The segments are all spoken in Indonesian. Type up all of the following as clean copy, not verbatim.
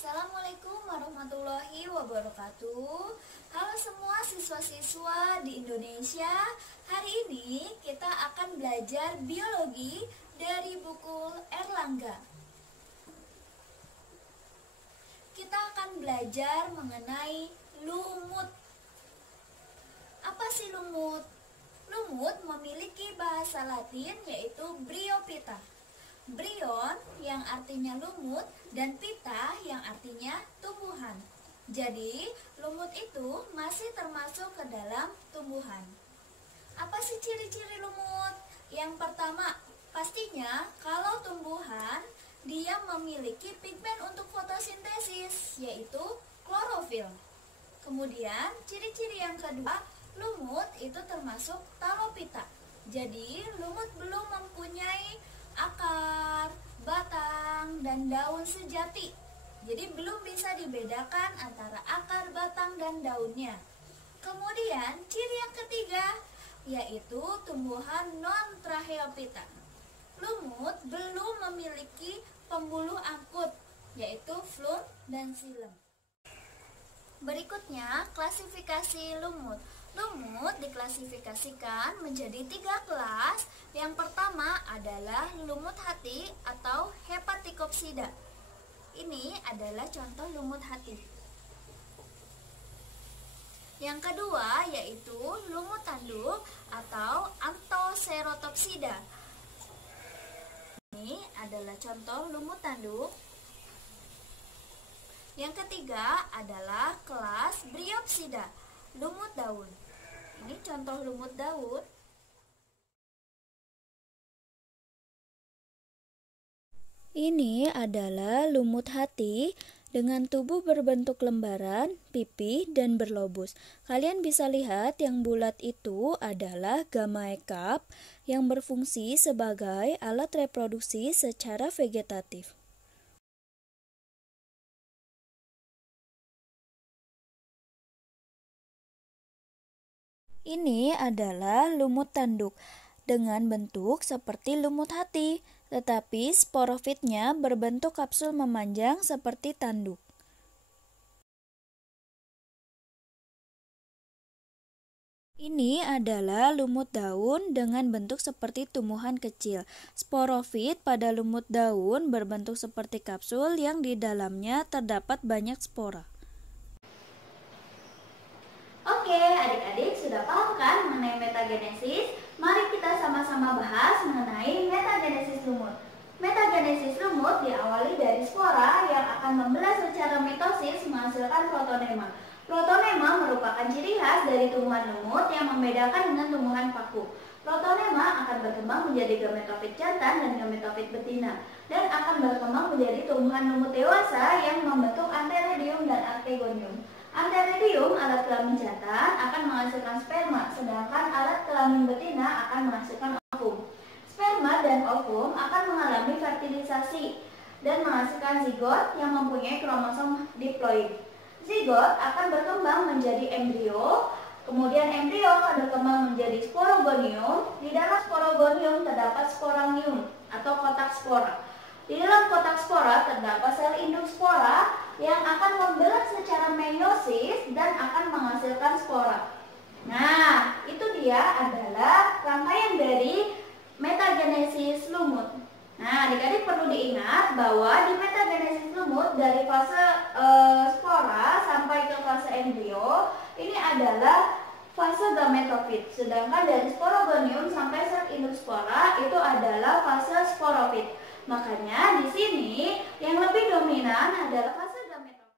Assalamualaikum warahmatullahi wabarakatuh. Halo semua siswa-siswa di Indonesia. Hari ini kita akan belajar biologi dari buku Erlangga. Kita akan belajar mengenai lumut. Apa sih lumut? Lumut memiliki bahasa Latin yaitu Bryophyta. Bryon yang artinya lumut dan pita yang artinya tumbuhan. Jadi, lumut itu masih termasuk ke dalam tumbuhan. Apa sih ciri-ciri lumut? Yang pertama, pastinya kalau tumbuhan dia memiliki pigmen untuk fotosintesis, yaitu klorofil. Kemudian, ciri-ciri yang kedua, lumut itu termasuk talopita. Jadi, lumut belum mempunyai akar, batang, dan daun sejati. Jadi belum bisa dibedakan antara akar, batang, dan daunnya. Kemudian ciri yang ketiga yaitu tumbuhan non-tracheophyta. Lumut belum memiliki pembuluh angkut yaitu flum dan xilem. Berikutnya klasifikasi lumut. Lumut diklasifikasikan menjadi 3 kelas. Yang pertama adalah lumut hati atau Hepaticopsida. Ini adalah contoh lumut hati. Yang kedua yaitu lumut tanduk atau Anthocerotopsida. Ini adalah contoh lumut tanduk. Yang ketiga adalah kelas Bryopsida, lumut daun. Ini contoh lumut daun. Ini adalah lumut hati dengan tubuh berbentuk lembaran, pipih, dan berlobus. Kalian bisa lihat yang bulat itu adalah Gamma cup yang berfungsi sebagai alat reproduksi secara vegetatif. Ini adalah lumut tanduk dengan bentuk seperti lumut hati, tetapi sporofitnya berbentuk kapsul memanjang seperti tanduk. Ini adalah lumut daun dengan bentuk seperti tumbuhan kecil. Sporofit pada lumut daun berbentuk seperti kapsul yang di dalamnya terdapat banyak spora. Oke, adik-adik sudah paham kan mengenai metagenesis? Mari kita sama-sama bahas mengenai metagenesis lumut. Metagenesis lumut diawali dari spora yang akan membelah secara mitosis menghasilkan protonema. Protonema merupakan ciri khas dari tumbuhan lumut yang membedakan dengan tumbuhan paku. Protonema akan berkembang menjadi gametofit jantan dan gametofit betina dan akan berkembang menjadi tumbuhan lumut dewasa yang membentuk antheridium dan archegonium. Antheridium, alat kelamin jantan, akan menghasilkan sperma, sedangkan alat kelamin betina akan menghasilkan ovum. Sperma dan ovum akan mengalami fertilisasi dan menghasilkan zigot yang mempunyai kromosom diploid. Zigot akan berkembang menjadi embrio, kemudian embrio akan berkembang menjadi sporogonium. Di dalam sporogonium terdapat sporangium atau kotak spora. Di dalam kotak spora terdapat sel induk spora yang akan membelah secara meiosis dan akan menghasilkan spora. Nah, itu dia adalah rangkaian dari metagenesis lumut. Nah, adik-adik perlu diingat bahwa di metagenesis lumut dari fase spora sampai ke fase embrio ini adalah fase gametofit, sedangkan dari sporogonium sampai sel induk spora itu adalah fase sporofit. Makanya di sini yang lebih dominan adalah fase gametofit.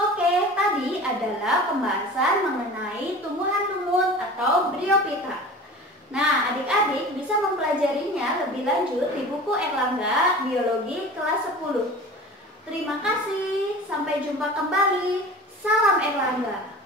Oke, tadi adalah pembahasan mengenai tumbuhan lumut atau Bryophyta. Nah, adik-adik bisa mempelajarinya lebih lanjut di buku Erlangga Biologi kelas 10. Terima kasih, sampai jumpa kembali. Salam Erlangga.